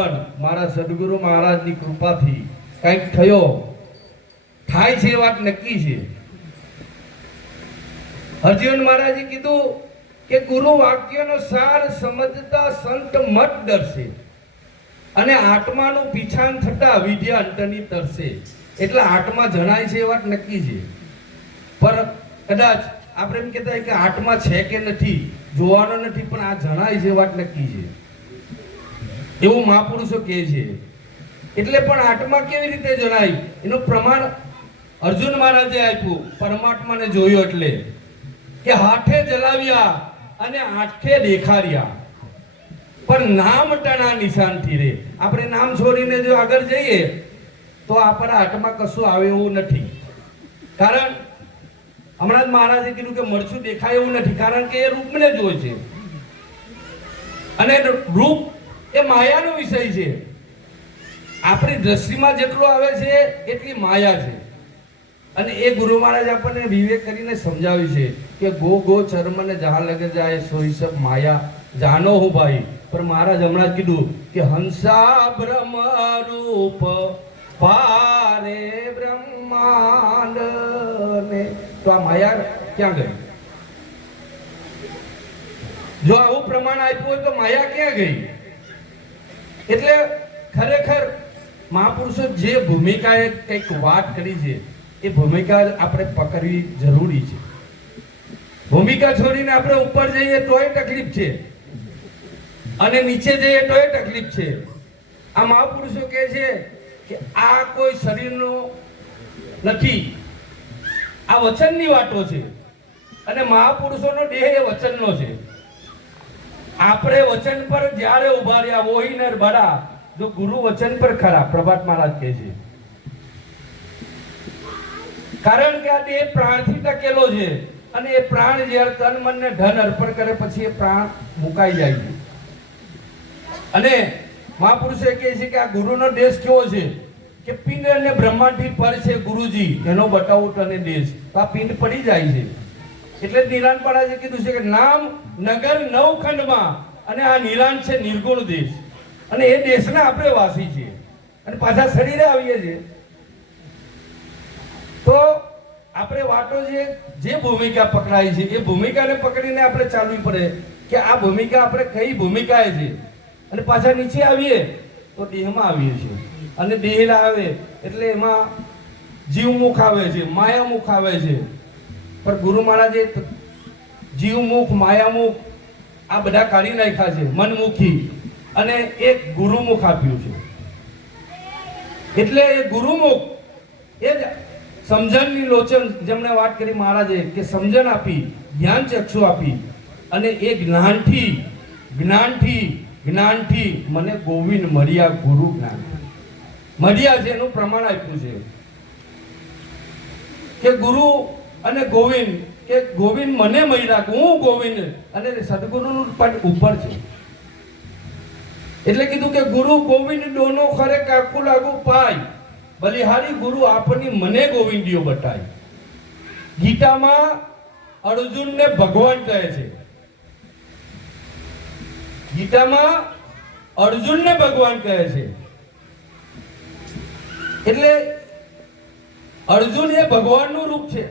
પણ મારા સદગુરુ મહારાજની કૃપાથી કંઈક થયો થાય છે એ વાત નક્કી છે. અર્જુન મહારાજે કીધું કે ગુરુ વાક્યનો સાર સમજતા સંત મત ડરશે અને આત્માનું પીછાણ થતા વિદ્યા અંતની તરશે. એટલે આત્મા જણાય છે એ વાત નક્કી છે, પર કદાચ આપણે એમ કહેતા કે આત્મા છે કે નથી જોવાનો નથી, પણ આ જણાય છે એ વાત નક્કી છે એવું મહાપુરુષો કહે છે. એટલે પણ આત્મા કેવી રીતે જણાય એનું પ્રમાણ અર્જુન મહારાજે આપ્યું. પરમાત્માને જોયો એટલે કે હાથે જલાવ્યા અને આંખે દેખાડ્યા, પણ નામ ટણા નિશાનથી રે. આપણે નામ છોડીને જો આગળ જઈએ તો આપણા હાથમાં કશું આવે એવું નથી. કારણ હમણાં જ મહારાજે કીધું કે મરચું દેખાય એવું નથી, કારણ કે એ રૂપને જોઈ છે અને રૂપ એ માયાનો વિષય છે. આપણી દ્રષ્ટિમાં જેટલો આવે છે એટલી માયા છે. અને એ ગુરુ મહારાજ આપણને વિવેક કરીને સમજાવ્યું છે કે ગો ગો ચર્મ ને જહાં લગે જાય સોઈ સબ માયા જાનો હું ભાઈ. પણ મહારાજ હમણાં જ કીધું કે હંસા બ્રહ્મ રૂપ પારે બ્રહ્માંડ ને, તો આ માયા ક્યાં ગઈ? જો આવું પ્રમાણ આપ્યું હોય તો માયા ક્યાં ગઈ? એટલે ખરેખર મહાપુરુષો જે ભૂમિકાએ કંઈક વાત કરી છે એ ભૂમિકા આપણે પકડવી જરૂરી છે. ભૂમિકા છોડીને આપણે ઉપર જઈએ તોય તકલીફ છે અને નીચે જઈએ તોય તકલીફ છે. આ મહાપુરુષો કહે છે કે આ કોઈ શરીરનો નથી, આ વચનની વાતો છે અને મહાપુરુષોનો દેહ એ વચનનો છે. આપણે વચન પર જ્યારે ઉભા રહ્યા વોહી નર બડા, જો ગુરુ વચન પર ખરા. પ્રભાત મહારાજ કહે છે કારણ કે આ દેહ પ્રાણથી ટકેલો છે અને એ પ્રાણ જ્યારે તન મન ને ધન અર્પણ કરે પછી એ પ્રાણ મુકાઈ જાય છે. અને મહાપુરુષે કહે છે કે આ ગુરુનો દેશ કેવો છે કે પિંડ અને બ્રહ્માંડથી પર છે ગુરુજી, એનો બતાવું તને દેશ. તો આ પિંડ પડી જાય છે. એટલે નિરાંતપણાએ કીધું છે કે નામ નગર નવખંડમાં અને આ નિરાંત છે નિર્ગુણ દેશ, અને એ દેશના આપણે વાસી છીએ અને પાછા શરીરે આવીએ છીએ. તો આપણે વાતો જે ભૂમિકા પકડાઈ છે એ ભૂમિકાને પકડીને આપણે ચાલવી પડે કે આ ભૂમિકા આપણે કઈ ભૂમિકાએ છે. અને પાછા નીચે આવીએ તો દેહમાં આવીએ છીએ અને દેહ આવે એટલે એમાં જીવમુખ આવે છે, માયામુખ આવે છે. પણ ગુરુ મહારાજે જીવમુખ માયામુખ આ બધા કાઢી નાખ્યા છે, મનમુખી, અને એક ગુરુમુખ આપ્યું છે. એટલે એ ગુરુમુખ એ જ સમજણની લોચન, જેમણે વાત કરી મહારાજે કે સમજણ આપી, જ્ઞાન ચક્ષુ આપી, અને એ જ્ઞાનથી મને ગોવિંદ મળ્યા, ગુરુ જ્ઞાન મળ્યા છે એનું પ્રમાણ આપ્યું છે કે ગુરુ અને ગોવિંદ, કે ગોવિંદ મને મળ્યા, હું ગોવિંદ, અને સદગુરુનું પદ ઉપર છે. એટલે કીધું કે ગુરુ ગોવિંદ દોનો ખરે કાકુ લાગુ પાય, બલિહારી ગુરુ આપની મને ગોવિંદીઓ બતાય. ગીતામાં અર્જુનને ભગવાન કહે છે, ગીતામાં અર્જુનને ભગવાન કહે છે. એટલે અર્જુન એ ભગવાનનું રૂપ છે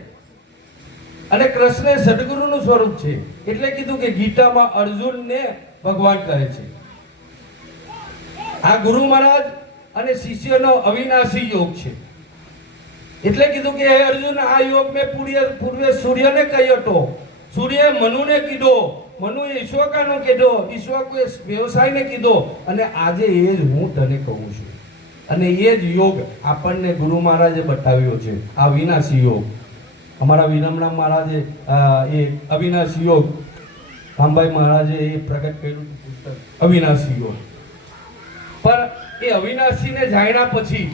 અને કૃષ્ણ એ સદગુરુનું સ્વરૂપ છે. એટલે કીધું કે ગીતામાં અર્જુનને ભગવાન કહે છે. આ ગુરુ મહારાજ અને શિષ્યનો અવિનાશી યોગ છે. એટલે કીધું કે હે અર્જુન, આ યોગ મેં પૂર્વે સૂર્યને કહ્યો હતો, સૂર્યએ મનુને કીધો, મનુએ ઈશ્વકાનો કીધો, ઈશ્વકે વ્યવસાયને કીધો, અને આજે એ જ હું તને કહું છું. અને એ જ યોગ આપણને ગુરુ મહારાજે બતાવ્યો છે, આ વિનાશી યોગ. અમારા વિનમ્ર મહારાજે એ અવિનાશી યોગ, રામભાઈ મહારાજે એ પ્રગટ કર્યું પુસ્તક અવિનાશી યોગ. પણ એ અવિનાશીને જાણ્યા પછી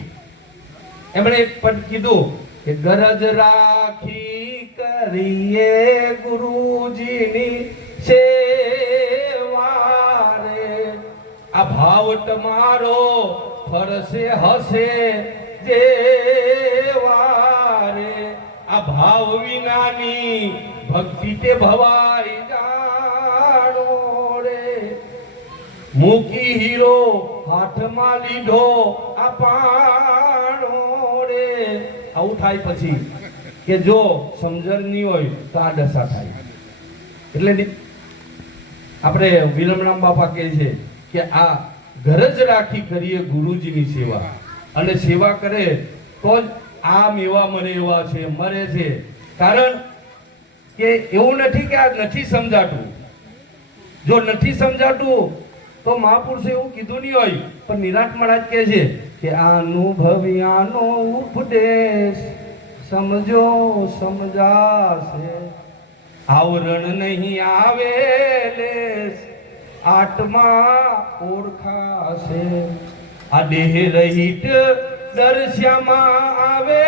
એમણે એક પદ કીધું કે ગરજ રાખી કરીએ ગુરુજીની સેવા રે, આ ભાવ તમારો ફરશે હશે જેવારે, આ ભાવ વિનાની ભક્તિ તે ભવાઈ જાણો રે. મૂકી હીરો હાથમાં લીધો આ પાણો રે, આવું થાય પછી કે જો સમજણ નહીં હોય તો આ દશા થાય. એટલે આપણે વિરમરામ બાપા કહે છે કે આ ગરજ રાખી કરીએ ગુરુજીની સેવા, અને સેવા કરે તો જ આ મેવા મરે છે. કારણ કે એવું નથી કે આ નથી સમજાતું. જો નથી સમજાતું તો મહાપુરુષે એવું કીધું નહીં હોય, પણ નિરાંત મહારાજ કહે છે કે આ અનુભવ્યાનો ઉપદેશ સમજો સમજાશે, આવરણ નહીં આવે લેશ, આત્મા ઓળખાશે. આ દેહ રહિત દર્શ્યમાં આવે,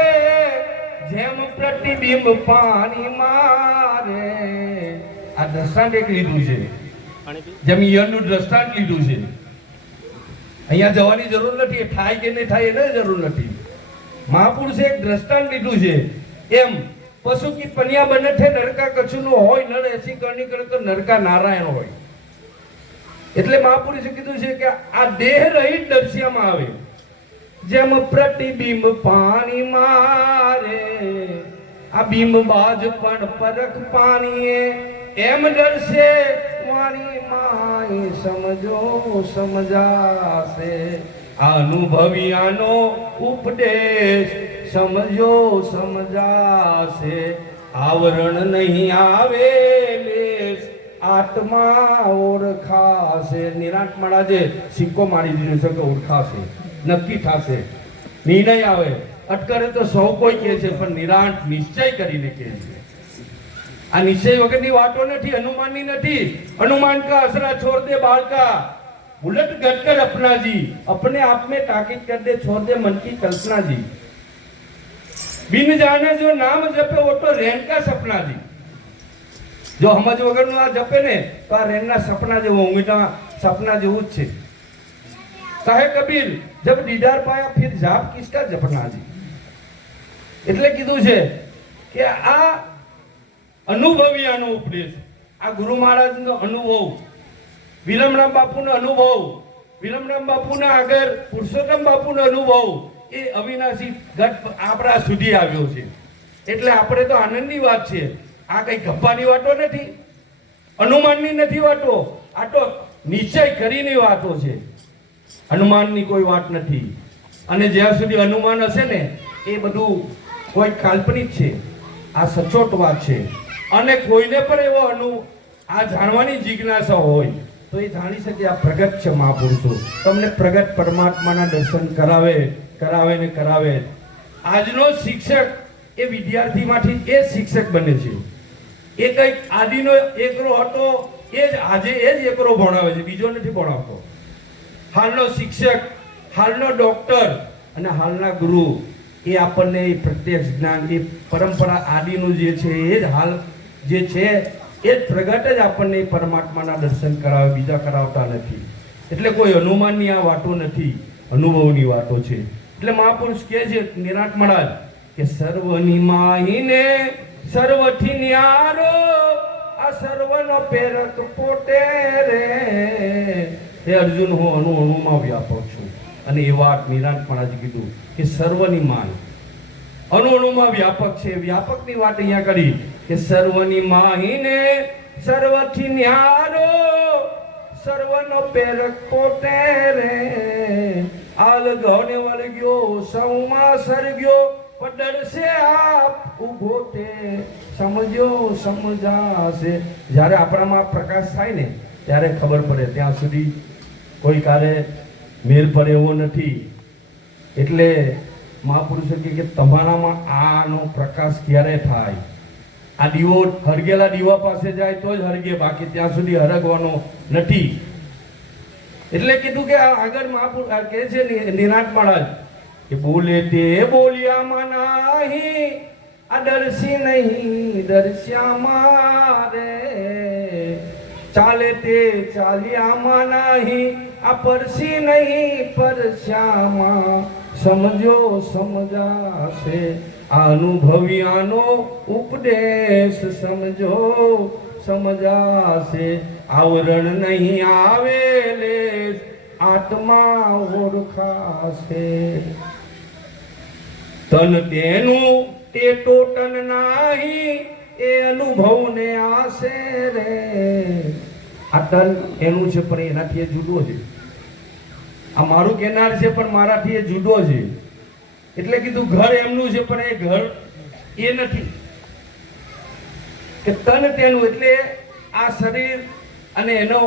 જેમ પ્રતિબિંબ પાણી મારે. આ દ્રષ્ટાંત એક લીધું છે, જેમ યરનું દ્રષ્ટાંત લીધું છે. અહીંયા જવાની જરૂર નથી, થાય કે નહીં થાય એને જરૂર નથી. મહાપુરુષે એક દ્રષ્ટાંત લીધું છે. એમ પશુ કી પનિયા બને છે નરકા કચ્છું હોય, નર એસી કરણી કરે તો નરકા નારાયણ હોય. એટલે મહાપુરુષે કીધું છે કે આ દેહ રહિત દર્શ્યમાં આવે, જેમ પ્રતિબિંબ પાણી મારે. આ બિંબ બાજ પણ પરખ પાણીએ, એમ દર્શે વાણી માય સમજો સમજાશે. આ અનુભવ્યાનો ઉપદેશ સમજો સમજાશે, આવરણ નહીં આવે લેશ, આત્મા ઓળખાશે. નિરાંત મહારાજે સિક્કો મારી દીધો છે કે ઓળખાશે, નક્કી થશે. નિર્ણય આવે અટકરે તો સૌ કોઈ કહે છે, પણ નિરાંત નિશ્ચય કરીને કહે છે. આ નિશ્ચય વગરની વાતો નથી, અનુમાનની નથી. અનુમાન કા અસરા છોડ દે બાળકા, उलट गटकर अपना जी, अपने आप में ताकीद कर दे, छोड़ दे मन की कल्पना जी. बिन जाने जो नाम जपे वो तो रेन का सपना जी. जो समझ वगरનું આ જપે ને તો આ રેનના સપના જેવું, ઊંઘના સપના જેવું જ છે. કહે કબીર, જબ દીદાર પાયા ફિર જાપ કિસકા જપના જી. એટલે કીધું છે કે આ અનુભવ્યાનો ઉપદેશ, આ ગુરુ મહારાજનો અનુભવ, વિરમરામ બાપુનો અનુભવ, વિરમરામ બાપુના આગળ પુરુષોત્તમ બાપુનો અનુભવ, એ અવિનાશી ઘટ આપણા સુધી આવ્યો છે. એટલે આપણે તો આનંદની વાત છે. આ કઈ ગપ્પાની વાતો નથી, અનુમાનની નથી વાતો, આ તો નિશ્ચય કરીને વાતો છે. અનુમાનની કોઈ વાત નથી. અને જ્યાં સુધી અનુમાન હશે ને એ બધું કોઈ કાલ્પનિક છે, આ સચોટ વાત છે. અને કોઈને પણ એવો આ જાણવાની જિજ્ઞાસા હોય તો એ જાણી શકે આ પ્રગટ છે મહાપુરુષો. તમને પ્રગટ પરમાત્માના દર્શન કરાવે ને કરાવે. આજનો શિક્ષક એ વિદ્યાર્થીમાંથી એ શિક્ષક બને છે. એ કંઈક આદિનો એકરો હતો, એ જ આજે એ જ એકરો ભણાવે છે, બીજો નથી ભણાવતો. હાલનો શિક્ષક, હાલનો ડોક્ટર અને હાલના ગુરુ એ આપણને પ્રત્યક્ષ જ્ઞાન, એ પરંપરા આદિનું જે છે એ જ હાલ જે છે એ જ પ્રગટ જ આપણને પરમાત્માના દર્શન કરાવે, બીજા કરાવતા નથી. એટલે કોઈ અનુમાનની આ વાતો નથી, અનુભવની વાતો છે. એટલે મહાપુરુષ કહે છે નિરાંત મહારાજ કે સર્વની માહીને સર્વથી ન્યારો, આ સર્વનો પ્રેરક પોતે રે. હે અર્જુન, હું અણુમાં વ્યાપક છું. અને એ વાત નિરાંત મહારાજે કીધું કે સર્વની માન અણુમાં વ્યાપક છે. વ્યાપકની વાત અહીંયા કરી કે સર્વની માહીને સર્વથી ન્યારો, સર્વનો પ્રેરક પોતે રે. આલગો ને વળગ્યો સૌમાં સરગ્યો, પડશે આપ ઉભો તે સમજો સમજાશે. જ્યારે આપણામાં પ્રકાશ થાય ને ત્યારે ખબર પડે, ત્યાં સુધી કોઈ કારે મેર પડે એવો નથી. એટલે મહાપુરુષો કહે કે તમારામાં આનો પ્રકાશ ક્યારે થાય? આ દીવો હરગેલા દીવા પાસે જાય તો જ હરગે, બાકી ત્યાં સુધી હરગવાનો નથી. એટલે કીધું કે આગળ મહાપુરુષ કહે છે નિરાંત મહારાજ કે બોલે તે બોલ્યામાં નહીં, આ દર્શી નહીં દર્શ્યામાં રે. ચાલે તે ચાલ્યામાં નહીં, આ પરસી નહીં પરસ્યામાં સમજો સમજાશે. આ અનુભવ્યાનો ઉપદેશ સમજો સમજાશે. આવરણ નહીં આવે લેશ, આત્મા ઓળખાશે. તન તેનું તે ટોટન નાહી એ અનુભવને આશે રે. આ તન એનું છે પણ એનાથી એ જુદો છે. આ મારું કેનાર છે પણ મારાથી એ જુદો છે. એટલે કીધું ઘર એમનું છે પણ એ ઘર એ નથી. કે તન તેનું એટલે આ શરીર અને એનો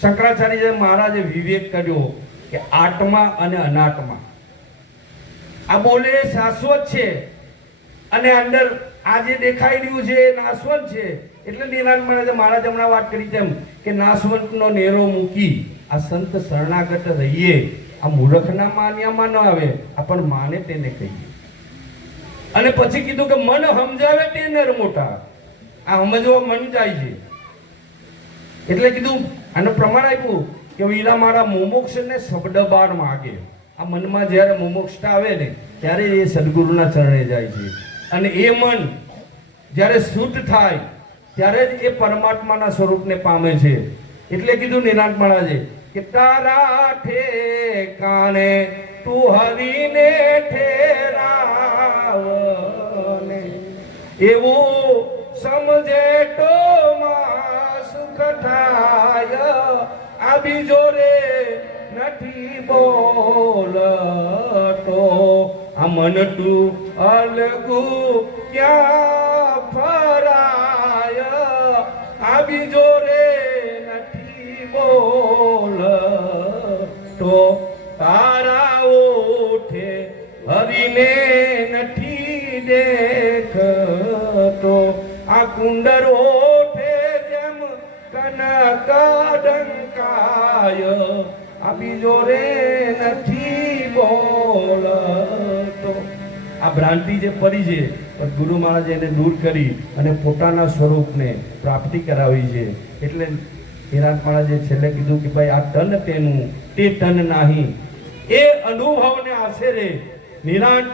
શંકરાચાર્ય મહારાજે વિવેક કર્યો કે આત્મા અને અનાત્મા આ બોલે શાશ્વત છે અને અંદર આ જે દેખાઈ રહ્યું છે એ નાશવંત છે. એટલે નિરાંત મહારાજ હમણાં વાત કરી તેમ કે નાશવંતનો નેરો મૂકી આ સંત શરણાગત રહીએ. આ મૂર્ખના માન્યામાં ન આવે, આપણ માને તેને કહીએ. અને પછી કીધું કે મન સમજાવે તે નર મોટા. આ સમજવા મન જાય છે એટલે કીધું આનું પ્રમાણ આપ્યું કે વીરા મારા મોમોક્ષને શબ્દ બાર માગે. આ મનમાં જ્યારે મોમોક્ષતા આવે ને ત્યારે એ સદગુરુના ચરણે જાય છે. અને એ મન જ્યારે શુદ્ધ થાય ત્યારે જ એ પરમાત્માના સ્વરૂપને પામે છે. એટલે કીધું નિરાંત મહારાજે કે તારા ઠેકાણે તું હરીને ઠેરાવને એવું સમજે તો માં સુખ થાય. આ બીજો રે નથી બોલતો. આ મન તું અલગુ ક્યાં ફરાય. આ બીજો રે નથી બોલતો. તારા ઓઠે હરીને નથી દેખતો. આ કુંડર ઓઠે જેમ કનક ડંકાય. આ બીજો રે નથી બોલતો. આ ભ્રાંતિ જે પડી છે પણ ગુરુ મહારાજે એને દૂર કરી અને પોતાના સ્વરૂપને પ્રાપ્તિ કરાવી છે. એટલે નિરાંત મહારાજે છેલ્લે કીધું કે ભાઈ આ તન તેનું તે તન નાહી એ અનુભવને આશરે. નિરાંત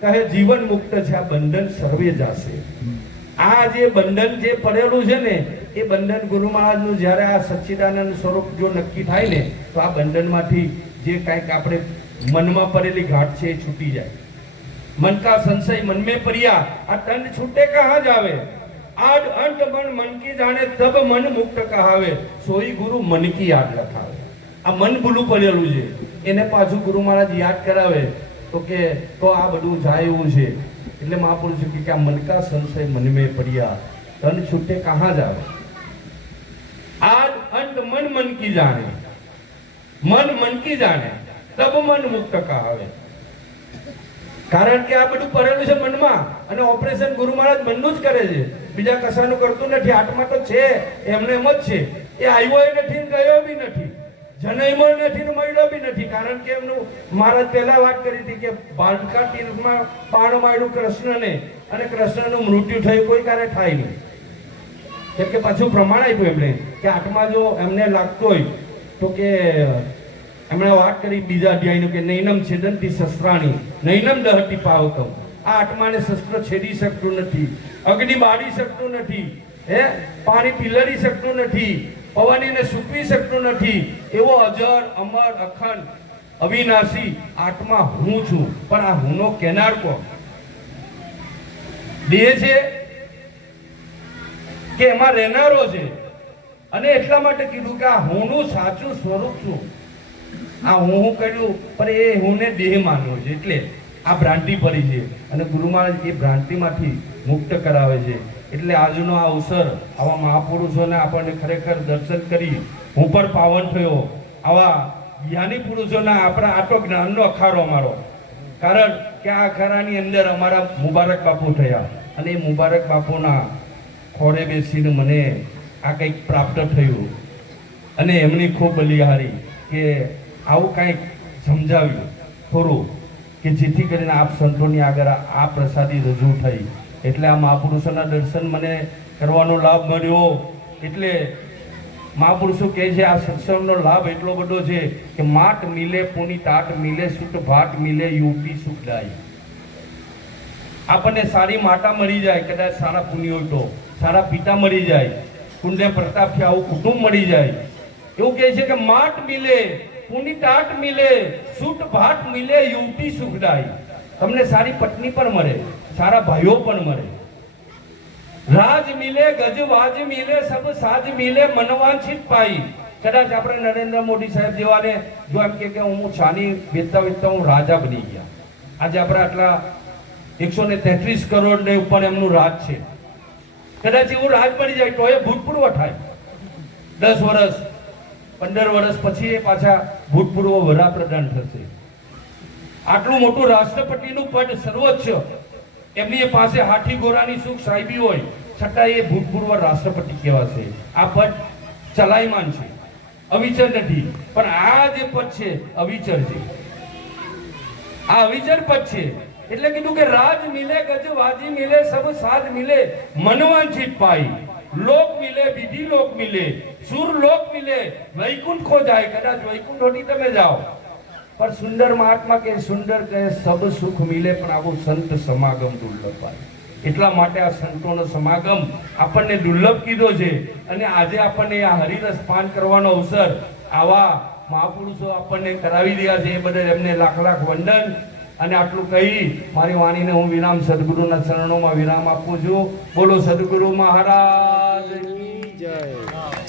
કહે જીવન મુક્ત છે, આ બંધન સર્વે જાશે. આ જે બંધન જે પડેલું છે ને એ બંધન ગુરુ મહારાજનું જ્યારે આ સચ્ચિદાનંદ સ્વરૂપ જો નક્કી થાય ને તો આ બંધનમાંથી જે કાંઈક આપણે મનમાં પડેલી ગાંઠ છે એ છૂટી જાય. मन का संशय मन में परिया. आ तन छूटे कहाँ जावे. आड अंत मन मन की जाने तब मन मुक्त कहावे. सोई गुरु मन की याद लखावे. आ मन ભૂલું પડેલું છે એને પાછું ગુરુ મહારાજ યાદ કરાવે તો કે તો આ બધું જાય એવું છે. એટલે મહાપુરુષ કે આ મન કા સંશય मन में परिया तन छूटे कहाँ जावे. आड अंत मन मन की जाने मन मन की जाने तब मन मुक्त कहावे. કારણ કે આ બધું પડેલું છે મનમાં અને ઓપરેશન ગુરુ મહારાજ મનનું જ કરે છે, બીજા કશાનું કરતું નથી. આત્મા તો છે એમને એમ જ છે. એ આવ્યો નથી ને ગયો બી નથી, જન્મ્યો નથી ને મળ્યો બી નથી. કારણ કે એમનું મહારાજ પહેલા વાત કરી હતી કે બાળકા તીર્થમાં બાણ માર્યું કૃષ્ણને અને કૃષ્ણનું મૃત્યુ થયું, કોઈ કાર્ય થાય નહીં. કેમ કે પાછું પ્રમાણ આપ્યું એમણે કે આત્મા જો એમને લાગતો હોય તો કે એમણે વાત કરી બીજા અધ્યાયનું કે નૈનમ છેદંતી શસ્ત્રાણી નૈનમ દહતી પાવકમ. આ આત્માને શસ્ત્ર છેદી શકતું નથી, અગ્નિ બાળી શકતું નથી, પાણી પીલરી શકતું નથી, પવનને સૂકવી શકતું નથી. એવો અજર અમર અખંડ અવિનાશી આત્મા હું છું. પણ આ હુંનો કેનાર કોણ? દેહ છે કે એમાં રહેનારો છે. અને એટલા માટે કીધું કે આ હુંનું સાચું સ્વરૂપ છું. આ હું કર્યું પણ એ હુંને દેહ માન્યો છે. એટલે આ ભ્રાંતિ પડી છે અને ગુરુ મહારાજ એ ભ્રાંતિમાંથી મુક્ત કરાવે છે. એટલે આજનો આ અવસર આવા મહાપુરુષોને આપણને ખરેખર દર્શન કરી હું પણ પાવન થયો. આવા જ્ઞાની પુરુષોના આપણા આટલો જ્ઞાનનો અખાડો અમારો. કારણ કે આ અખાડાની અંદર અમારા મુબારક બાપુ થયા અને એ મુબારક બાપુના ખોળે બેસીને મને આ કંઈક પ્રાપ્ત થયું અને એમની ખૂબ બલિહારી કે આવું કંઈક સમજાવ્યું થોડું કે જેથી કરીને આપ સંતોની આગળ આ પ્રસાદી રજૂ થઈ. એટલે આ મહાપુરુષોના દર્શન મને કરવાનો લાભ મળ્યો. એટલે મહાપુરુષો કહે છે આ સત્સંગનો લાભ એટલો બધો છે કે માટ મિલે પુની તાટ મિલે સુટ ભાટ મિલે યુવતી સુખ દાય. આપણને સારી માતા મળી જાય, કદાચ સારા પુણ્ય હોય તો સારા પિતા મળી જાય, પુણ્ય પ્રતાપથી આવું કુટુંબ મળી જાય એવું કહે છે કે માટ મિલે પુની ટાટ મિલે સૂટ ભાટ મિલે યુવતી સુખદાઈ. તમને સારી પત્ની પણ મળે, સારા ભાઈઓ પણ મળે. રાજ મિલે ગજ વાજ મિલે સબ સાજ મિલે મનવાંછિત પાઈ. કદાચ આપણે નરેન્દ્ર મોદી સાહેબ જેવાને જો એમ કે હું છાની વેચતા વેચતા હું રાજા બની ગયા. આજે આપણે આટલા 133 કરોડ ને ઉપર એમનું રાજ છે. કદાચ એવું રાજ બની જાય તો એ ભૂતપૂર્વ થાય. 10 વર્ષ 15 વર્ષ પછી એ પાછા ભૂતપૂર્વ વડાપ્રધાન થશે. આટલું મોટું રાષ્ટ્રપતિનું પદ સર્વોચ્ચ, એમની પાસે હાથી ઘોડાની સુખ સાહેબી હોય છતાં એ ભૂતપૂર્વ રાષ્ટ્રપતિ કહેવાશે. આ પદ ચલાયમાન છે, અવિચર નથી. પણ આ જે પદ છે અવિચર છે, આ અવિચર પદ છે. એટલે કીધું કે રાજ મિલે ગજ વાજી મિલે સબ સાજ મિલે મનવાંછિત પાઈ. લોક મિલે વિધિ લોક મિલે સુર લોક મિલે વૈકુંઠ ખો જાય. કદાચ વૈકુંઠ હોતી તમે જાઓ, पर सुंदर महात्मा के सुंदर કહે સબ સુખ મિલે, પણ આવું સંત સમાગમ દુર્લભ પાય. એટલા માટે આ સંતોનો સમાગમ આપણને દુર્લભ કીધો છે. અને આજે આપણને આ હરિરસ પાન કરવાનો અવસર આવા મહાપુરુષો આપણને કરાવી રહ્યા છે. એ બદલ એમને લાખ લાખ વંદન. અને આટલું કહી મારી વાણીને હું વિરામ સદગુરુના ચરણોમાં વિરામ આપું છું. બોલો સદગુરુ મહારાજ કી જય.